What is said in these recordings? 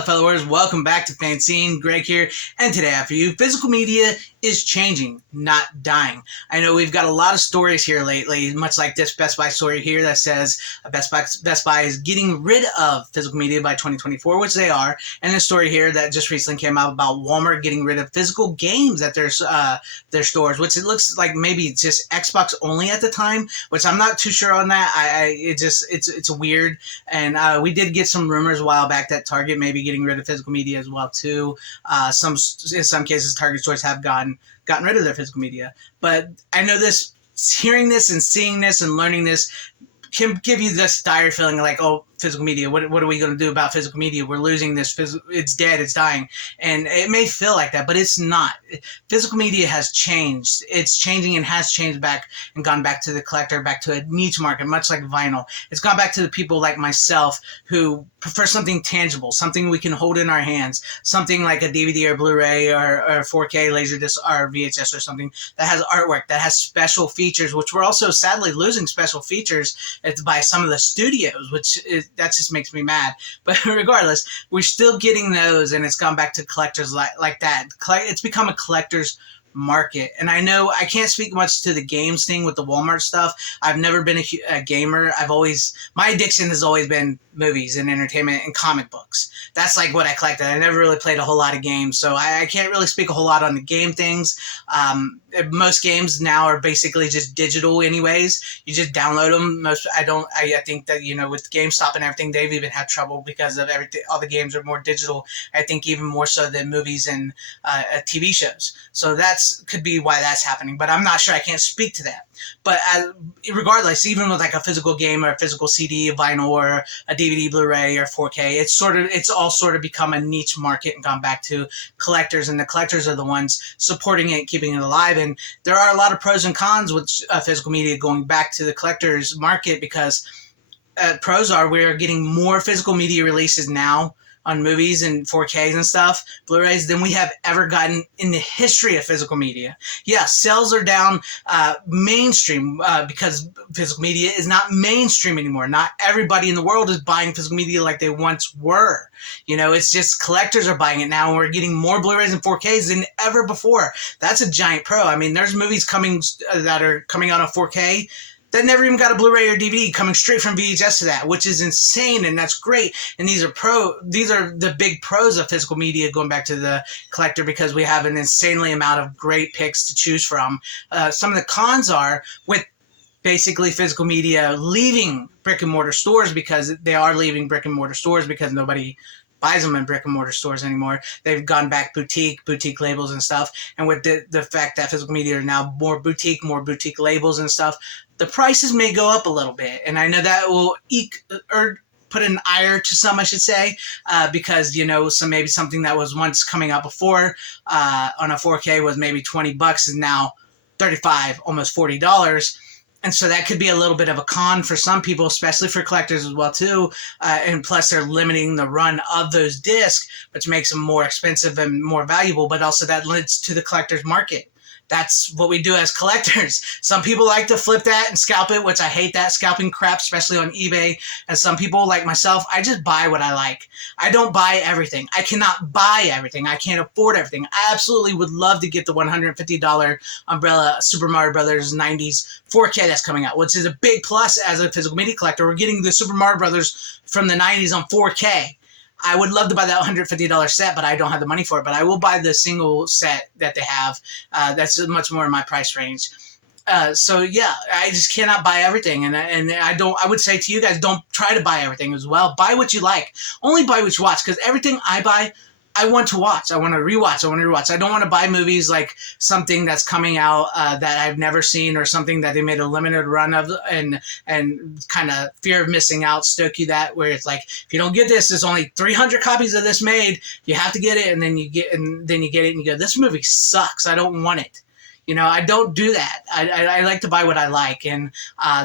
fellow warriors? Welcome back to FanZcene. Greg here, and today for you, physical media is changing, not dying. I know we've got a lot of stories here lately, much like this Best Buy story here that says Best Buy is getting rid of physical media by 2024, which they are, and a story here that just recently came out about Walmart getting rid of physical games at their stores, which it looks like maybe it's just Xbox only at the time, which I'm not too sure on that. It's weird, and we did get some rumors a while back that Target may be getting rid of physical media as well too. In some cases, Target stores have gotten rid of their physical media, but I know this, hearing this and seeing this and learning this can give you this dire feeling like, oh, physical media, what are we going to do about physical media? We're losing this, it's dead, it's dying. And it may feel like that, but it's not. Physical media has changed. It's changing and has changed back and gone back to the collector, back to a niche market, much like vinyl. It's gone back to the people like myself who prefer something tangible, something we can hold in our hands, something like a DVD or Blu-ray or 4K Laserdisc or VHS or something that has artwork, that has special features, which we're also sadly losing special features by some of the studios, that just makes me mad. But regardless, we're still getting those, and it's gone back to collectors like that. It's become a collector's market. And I know I can't speak much to the games thing with the Walmart stuff. I've never been a gamer. My addiction has always been movies and entertainment and comic books. That's like what I collected. I never really played a whole lot of games, so I can't really speak a whole lot on the game things. Most games now are basically just digital anyways. You just download them. I think that, with GameStop and everything, they've even had trouble because of everything. All the games are more digital. I think even more so than movies and TV shows. So could be why that's happening, but I'm not sure. I can't speak to that. But regardless, even with like a physical game or a physical CD, a vinyl, or a DVD, Blu-ray, or 4K, it's all sort of become a niche market and gone back to collectors, and the collectors are the ones supporting it, keeping it alive. And there are a lot of pros and cons with physical media going back to the collectors market, because pros are we're getting more physical media releases now on movies and 4Ks and stuff, Blu-rays, than we have ever gotten in the history of physical media. Yeah, sales are down mainstream because physical media is not mainstream anymore. Not everybody in the world is buying physical media like they once were. It's just collectors are buying it now, and we're getting more Blu-rays and 4Ks than ever before. That's a giant pro. I mean, there's movies that are coming out on 4K that never even got a Blu-ray or DVD, coming straight from VHS to that, which is insane, and that's great. And these are the big pros of physical media going back to the collector, because we have an insanely amount of great picks to choose from. Some of the cons are with basically physical media leaving brick and mortar stores, because they are leaving brick and mortar stores because nobody buys them in brick and mortar stores anymore. They've gone back boutique labels and stuff. And with the fact that physical media are now more boutique labels and stuff, the prices may go up a little bit. And I know that will put an ire to some, I should say, because, maybe something that was once coming out before on a 4K was maybe $20 is now $35, almost $40. And so that could be a little bit of a con for some people, especially for collectors as well too. And plus they're limiting the run of those discs, which makes them more expensive and more valuable, but also that leads to the collector's market. That's what we do as collectors. Some people like to flip that and scalp it, which I hate that scalping crap, especially on eBay. And some people, like myself, I just buy what I like. I don't buy everything. I cannot buy everything. I can't afford everything. I absolutely would love to get the $150 Umbrella Super Mario Brothers 90s 4K that's coming out, which is a big plus as a physical media collector. We're getting the Super Mario Brothers from the 90s on 4K. I would love to buy that $150 set, but I don't have the money for it. But I will buy the single set that they have. That's much more in my price range. So yeah, I just cannot buy everything, and I would say to you guys, don't try to buy everything as well. Buy what you like. Only buy what you watch, because everything I buy, I want to watch. I want to rewatch. I don't want to buy movies like something that's coming out that I've never seen, or something that they made a limited run of, and kind of fear of missing out stoke you that, where it's like, if you don't get this, there's only 300 copies of this made. You have to get it, and then you get it, and you go, this movie sucks. I don't want it. I don't do that. I like to buy what I like, and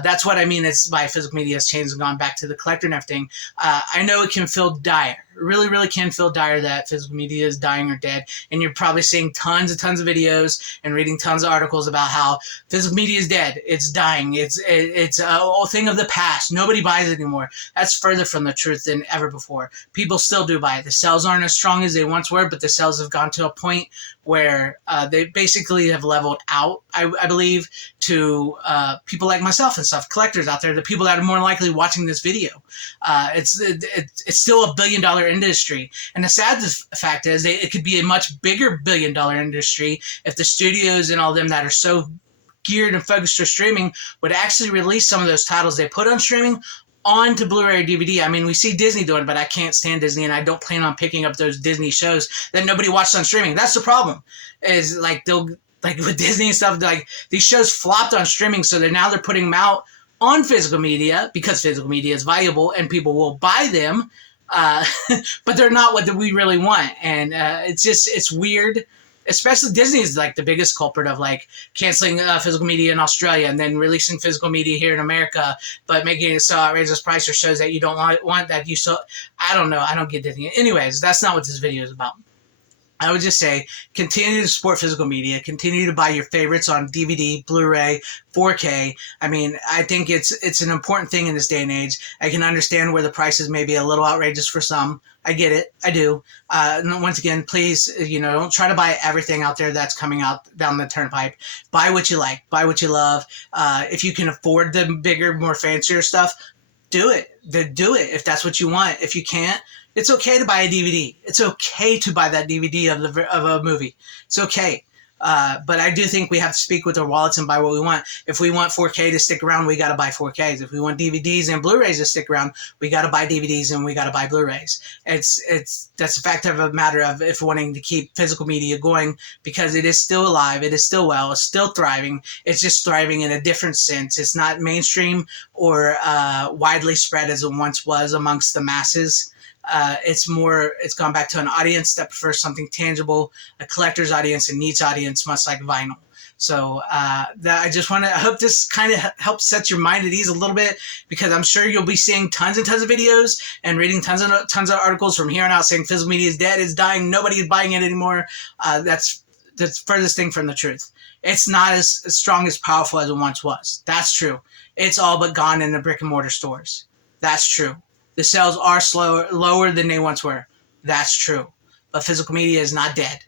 that's what I mean. It's by physical media has changed and gone back to the collector and everything. I know it can feel dire Really, really can feel dire that physical media is dying or dead. And you're probably seeing tons and tons of videos and reading tons of articles about how physical media is dead. It's dying. It's a thing of the past. Nobody buys it anymore. That's further from the truth than ever before. People still do buy it. The sales aren't as strong as they once were, but the sales have gone to a point where they basically have leveled out, I believe, to people like myself and stuff, collectors out there, the people that are more likely watching this video. It's still a $1 billion industry. And the sad fact is it could be a much bigger $1 billion industry if the studios and all them that are so geared and focused for streaming would actually release some of those titles they put on streaming onto Blu-ray or DVD. I mean, we see Disney doing it, but I can't stand Disney, and I don't plan on picking up those Disney shows that nobody watched on streaming. That's the problem. Is like with Disney and stuff, like these shows flopped on streaming, so now they're putting them out on physical media because physical media is valuable and people will buy them, but they're not what we really want, and it's weird. Especially Disney is like the biggest culprit of like canceling physical media in Australia and then releasing physical media here in America, but making it so outrageous price or shows that you don't want that you so. I don't know. I don't get Disney. Anyways, that's not what this video is about. I would just say continue to support physical media. Continue to buy your favorites on DVD, Blu-ray, 4K. I mean, I think it's an important thing in this day and age. I can understand where the prices may be a little outrageous for some. I get it. I do. Once again, please, don't try to buy everything out there that's coming out down the turnpike. Buy what you like. Buy what you love. If you can afford the bigger, more fancier stuff, do it. Do it if that's what you want. If you can't, it's okay to buy a DVD. It's okay to buy that DVD of a movie. It's okay. But I do think we have to speak with our wallets and buy what we want. If we want 4K to stick around, we got to buy 4Ks. If we want DVDs and Blu-rays to stick around, we got to buy DVDs and we got to buy Blu-rays. That's a fact of a matter of if wanting to keep physical media going, because it is still alive. It is still well. It's still thriving. It's just thriving in a different sense. It's not mainstream or widely spread as it once was amongst the masses. It's gone back to an audience that prefers something tangible, a collector's audience, a niche audience, much like vinyl. So I hope this kind of helps set your mind at ease a little bit, because I'm sure you'll be seeing tons and tons of videos and reading tons of articles from here on out saying physical media is dead, it's dying, nobody is buying it anymore. That's furthest thing from the truth. It's not as strong, as powerful as it once was. That's true. It's all but gone in the brick and mortar stores. That's true. The sales are lower than they once were. That's true. But physical media is not dead.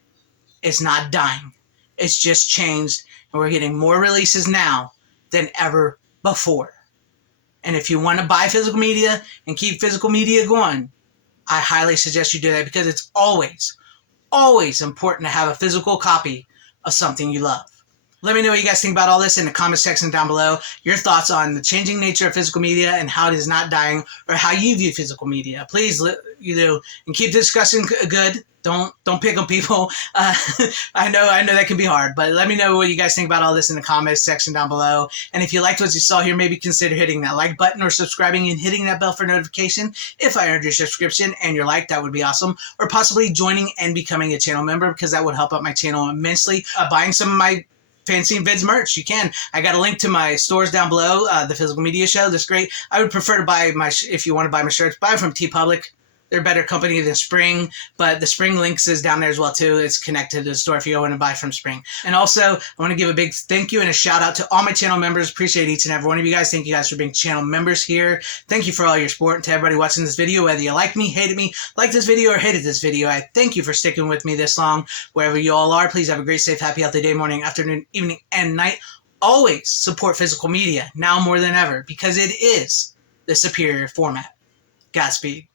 It's not dying. It's just changed, and we're getting more releases now than ever before. And if you want to buy physical media and keep physical media going, I highly suggest you do that, because it's always, always important to have a physical copy of something you love. Let me know what you guys think about all this in the comment section down below. Your thoughts on the changing nature of physical media and how it is not dying, or how you view physical media. Please, and keep the discussion good. Don't pick on people. I know that can be hard, but let me know what you guys think about all this in the comments section down below. And if you liked what you saw here, maybe consider hitting that like button or subscribing and hitting that bell for notification. If I earned your subscription and your like, that would be awesome. Or possibly joining and becoming a channel member, because that would help out my channel immensely. Buying some of my FanZcene Vids merch, you can. I got a link to my stores down below, the Physical Media Show. That's great. I would prefer to buy if you want to buy my shirts, buy them from TeePublic. They're a better company than Spring, but the Spring links is down there as well too. It's connected to the store if you go in and buy from Spring. And also, I want to give a big thank you and a shout out to all my channel members. Appreciate each and every one of you guys. Thank you guys for being channel members here. Thank you for all your support. And to everybody watching this video, whether you like me, hated me, liked this video, or hated this video, I thank you for sticking with me this long. Wherever you all are, please have a great, safe, happy, healthy day, morning, afternoon, evening, and night. Always support physical media, now more than ever, because it is the superior format. Godspeed.